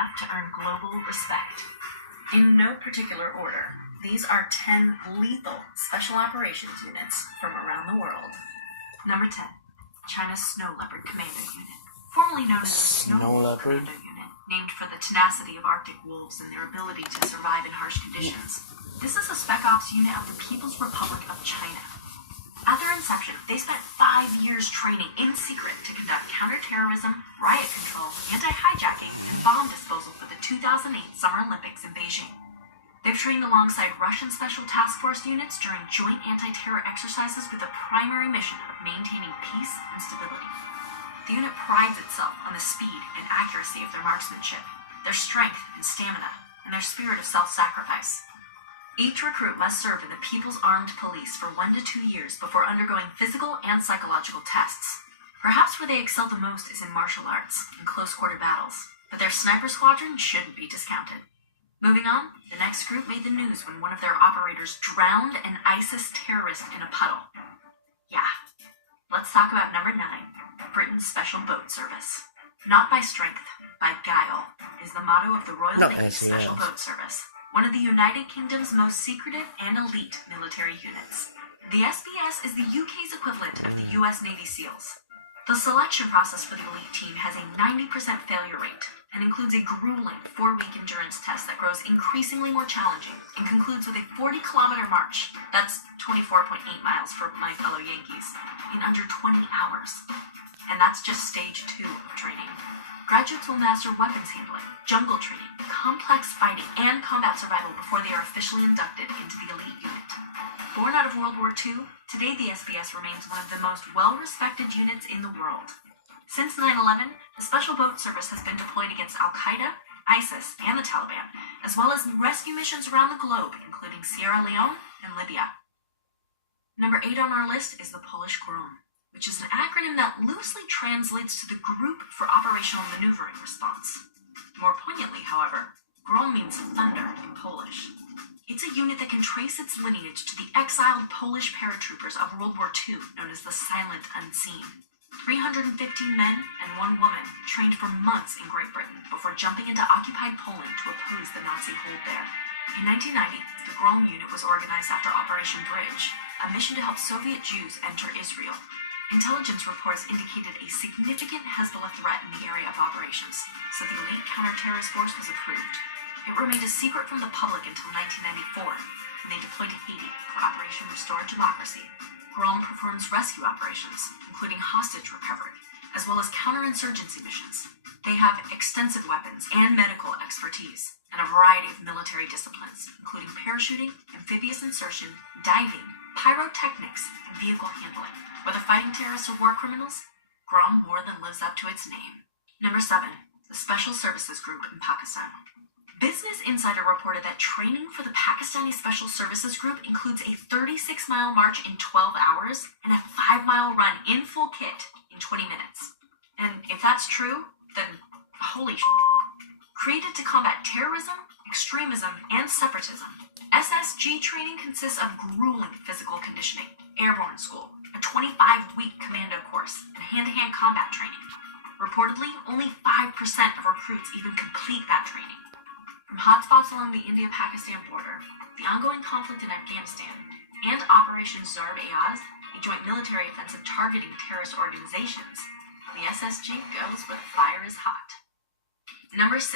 enough to earn global respect. In no particular order, these are 10 lethal Special Operations units from around the world. Number 10, China's Snow Leopard Commando Unit, formerly known as the Snow Wolf Commando Unit, named for the tenacity of Arctic wolves and their ability to survive in harsh conditions. This is a Spec Ops unit of the People's Republic of China. At their inception, they spent 5 years training in secret to conduct counterterrorism, riot control, anti-hijacking, and bomb disposal for the 2008 Summer Olympics in Beijing. They've trained alongside Russian Special Task Force units during joint anti-terror exercises with the primary mission of maintaining peace and stability. The unit prides itself on the speed and accuracy of their marksmanship, their strength and stamina, and their spirit of self-sacrifice. Each recruit must serve in the People's Armed Police for 1 to 2 years before undergoing physical and psychological tests. Perhaps where they excel the most is in martial arts and close-quarter battles, but their sniper squadron shouldn't be discounted. Moving on, the next group made the news when one of their operators drowned an ISIS terrorist in a puddle. Yeah, let's talk about number 9, Britain's Special Boat Service. Not by strength, by guile, is the motto of the Royal Navy Special Boat Service, one of the United Kingdom's most secretive and elite military units. The SBS is the UK's equivalent of the US Navy SEALs. The selection process for the elite team has a 90% failure rate and includes a grueling 4-week endurance test that grows increasingly more challenging and concludes with a 40-kilometer march, that's 24.8 miles for my fellow Yankees, in under 20 hours. And that's just stage 2 of training. Graduates will master weapons handling, jungle training, complex fighting, and combat survival before they are officially inducted into the elite unit. Born out of World War II, today the SBS remains one of the most well-respected units in the world. Since 9/11, the Special Boat Service has been deployed against Al-Qaeda, ISIS, and the Taliban, as well as rescue missions around the globe, including Sierra Leone and Libya. Number 8 on our list is the Polish GROM, which is an acronym that loosely translates to the Group for Operational Maneuvering Response. More poignantly, however, GROM means thunder in Polish. It's a unit that can trace its lineage to the exiled Polish paratroopers of World War II, known as the Silent Unseen. 315 men and 1 woman trained for months in Great Britain before jumping into occupied Poland to oppose the Nazi hold there. In 1990, the GROM unit was organized after Operation Bridge, a mission to help Soviet Jews enter Israel. Intelligence reports indicated a significant Hezbollah threat in the area of operations, so the elite counter-terrorist force was approved. It remained a secret from the public until 1994, when they deployed to Haiti for Operation Restore Democracy. GROM performs rescue operations, including hostage recovery, as well as counterinsurgency missions. They have extensive weapons and medical expertise, and a variety of military disciplines, including parachuting, amphibious insertion, diving, pyrotechnics, and vehicle handling. Whether fighting terrorists or war criminals, GROM more than lives up to its name. Number 7, the Special Services Group in Pakistan. Business Insider reported that training for the Pakistani Special Services Group includes a 36-mile march in 12 hours and a 5-mile run in full kit in 20 minutes. And if that's true, then holy shit. Created to combat terrorism, extremism, and separatism, SSG training consists of grueling physical conditioning, airborne school, a 25-week commando course, and hand-to-hand combat training. Reportedly, only 5% of recruits even complete that training. From hotspots along the India-Pakistan border, the ongoing conflict in Afghanistan, and Operation Zarb-e-Azb, a joint military offensive targeting terrorist organizations, the SSG goes where the fire is hot. Number 6,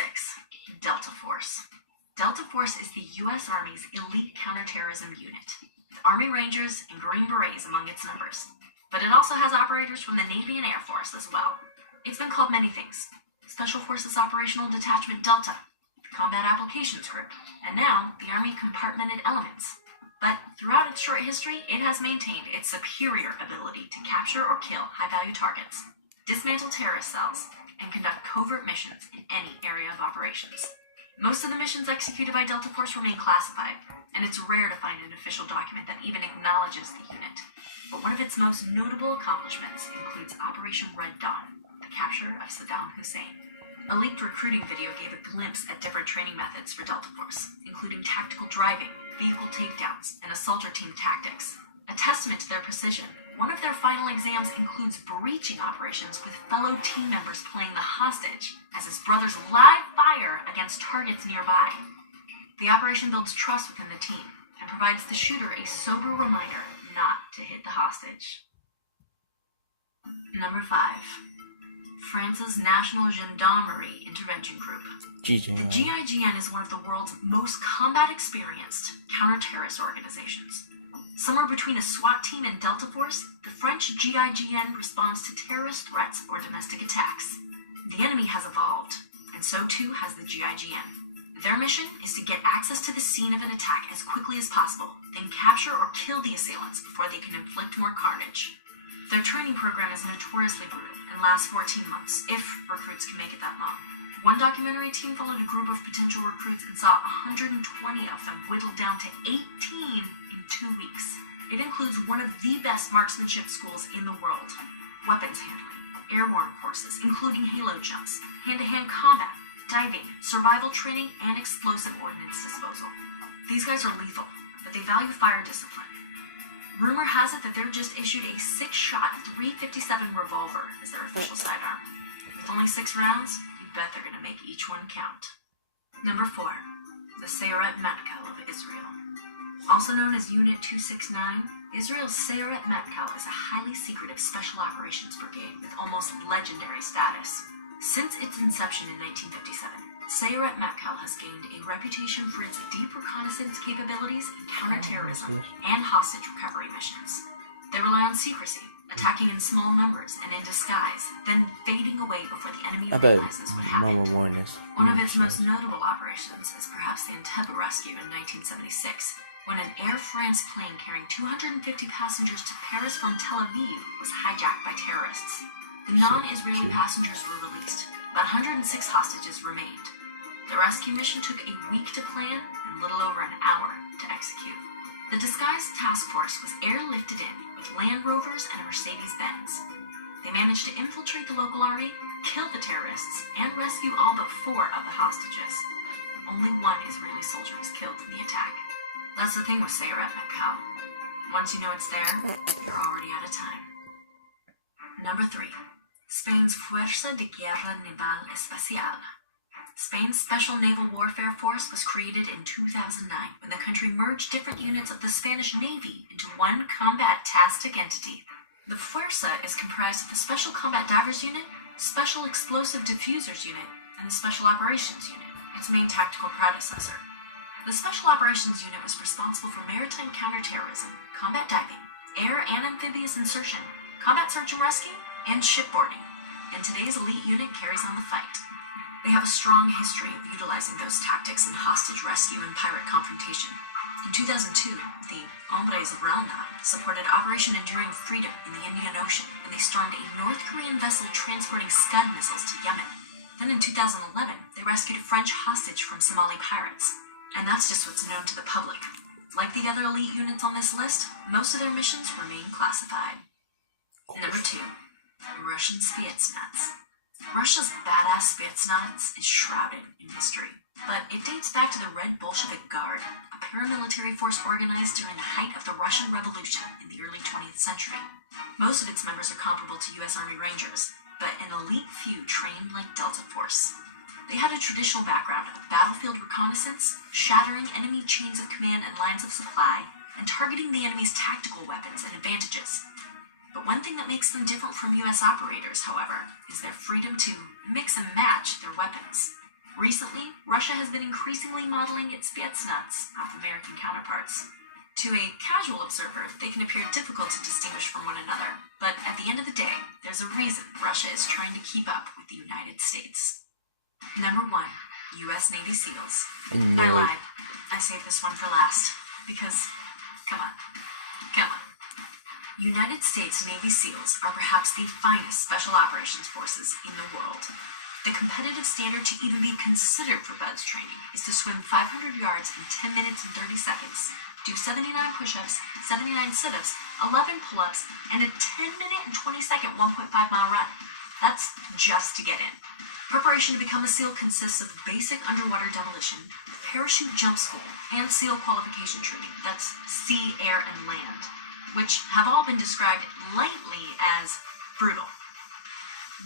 Delta Force. Delta Force is the U.S. Army's elite counterterrorism unit, with Army Rangers and Green Berets among its members. But it also has operators from the Navy and Air Force as well. It's been called many things: Special Forces Operational Detachment Delta, Combat Applications Group, and now the Army Compartmented Elements. But throughout its short history, it has maintained its superior ability to capture or kill high-value targets, dismantle terrorist cells, and conduct covert missions in any area of operations. Most of the missions executed by Delta Force remain classified, and it's rare to find an official document that even acknowledges the unit. But one of its most notable accomplishments includes Operation Red Dawn, the capture of Saddam Hussein. A leaked recruiting video gave a glimpse at different training methods for Delta Force, including tactical driving, vehicle takedowns, and assaulter team tactics. A testament to their precision, one of their final exams includes breaching operations with fellow team members playing the hostage, as his brother's live fire against targets nearby. The operation builds trust within the team and provides the shooter a sober reminder not to hit the hostage. Number 5. France's National Gendarmerie Intervention Group. The GIGN is one of the world's most combat-experienced counter-terrorist organizations. Somewhere between a SWAT team and Delta Force, the French GIGN responds to terrorist threats or domestic attacks. The enemy has evolved, and so too has the GIGN. Their mission is to get access to the scene of an attack as quickly as possible, then capture or kill the assailants before they can inflict more carnage. Their training program is notoriously brutal and lasts 14 months, if recruits can make it that long. One documentary team followed a group of potential recruits and saw 120 of them whittled down to 18 in 2 weeks. It includes one of the best marksmanship schools in the world, weapons handling, airborne courses, including halo jumps, hand-to-hand combat, diving, survival training, and explosive ordnance disposal. These guys are lethal, but they value fire discipline. Rumor has it that they're just issued a 6-shot .357 revolver as their official sidearm. With only 6 rounds, you bet they're going to make each one count. Number 4. The Sayeret Matkal of Israel. Also known as Unit 269, Israel's Sayeret Matkal is a highly secretive special operations brigade with almost legendary status. Since its inception in 1957, Sayeret Matkal has gained a reputation for its deep reconnaissance capabilities in counterterrorism and hostage recovery missions. They rely on secrecy, attacking in small numbers and in disguise, then fading away before the enemy realizes what happened. One of its most notable operations is perhaps the Entebbe rescue in 1976, when an Air France plane carrying 250 passengers to Paris from Tel Aviv was hijacked by terrorists. The non-Israeli passengers were released, but 106 hostages remained. The rescue mission took a week to plan and little over an hour to execute. The disguised task force was airlifted in with Land Rovers and a Mercedes-Benz. They managed to infiltrate the local army, kill the terrorists, and rescue all but 4 of the hostages. Only 1 Israeli soldier was killed in the attack. That's the thing with Sayeret Matkal. Once you know it's there, you're already out of time. Number 3. Spain's Fuerza de Guerra Naval Especial. Spain's Special Naval Warfare Force was created in 2009 when the country merged different units of the Spanish Navy into one combat-tastic entity. The Fuerza is comprised of the Special Combat Divers Unit, Special Explosive Diffusers Unit, and the Special Operations Unit, its main tactical predecessor. The Special Operations Unit was responsible for maritime counterterrorism, combat diving, air and amphibious insertion, combat search and rescue, and shipboarding, and today's elite unit carries on the fight. They have a strong history of utilizing those tactics in hostage rescue and pirate confrontation. In 2002, the Hombres Rana supported Operation Enduring Freedom in the Indian Ocean when they stormed a North Korean vessel transporting Scud missiles to Yemen. Then in 2011, they rescued a French hostage from Somali pirates. And that's just what's known to the public. Like the other elite units on this list, most of their missions remain classified. Number 2. Russian Spetsnaz. Russia's badass Spetsnaz is shrouded in mystery, but it dates back to the Red Bolshevik Guard, a paramilitary force organized during the height of the Russian Revolution in the early 20th century. Most of its members are comparable to U.S. Army Rangers, but an elite few trained like Delta Force. They had a traditional background of battlefield reconnaissance, shattering enemy chains of command and lines of supply, and targeting the enemy's tactical weapons and advantages. But one thing that makes them different from U.S. operators, however, is their freedom to mix and match their weapons. Recently, Russia has been increasingly modeling its Spetsnaz off American counterparts. To a casual observer, they can appear difficult to distinguish from one another, but at the end of the day, there's a reason Russia is trying to keep up with the United States. Number 1. U.S. Navy SEALs. I lied. I saved this one for last, because, come on. United States Navy SEALs are perhaps the finest special operations forces in the world. The competitive standard to even be considered for BUDS training is to swim 500 yards in 10 minutes and 30 seconds, do 79 push-ups, 79 sit-ups, 11 pull-ups, and a 10-minute and 20-second 1.5-mile run. That's just to get in. Preparation to become a SEAL consists of basic underwater demolition, parachute jump school, and SEAL qualification training, that's sea, air, and land, which have all been described lightly as brutal.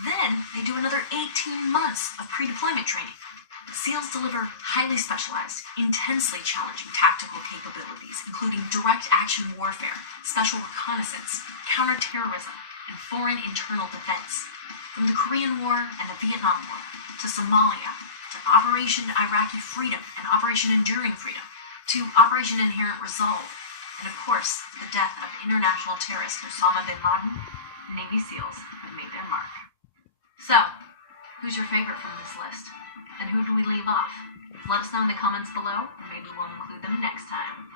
Then, they do another 18 months of pre-deployment training. SEALs deliver highly specialized, intensely challenging tactical capabilities, including direct action warfare, special reconnaissance, counterterrorism, and foreign internal defense. From the Korean War and the Vietnam War, to Somalia, to Operation Iraqi Freedom and Operation Enduring Freedom, to Operation Inherent Resolve, and of course, the death of international terrorist Osama bin Laden, Navy SEALs have made their mark. So, who's your favorite from this list? And who do we leave off? Let us know in the comments below, and maybe we'll include them next time.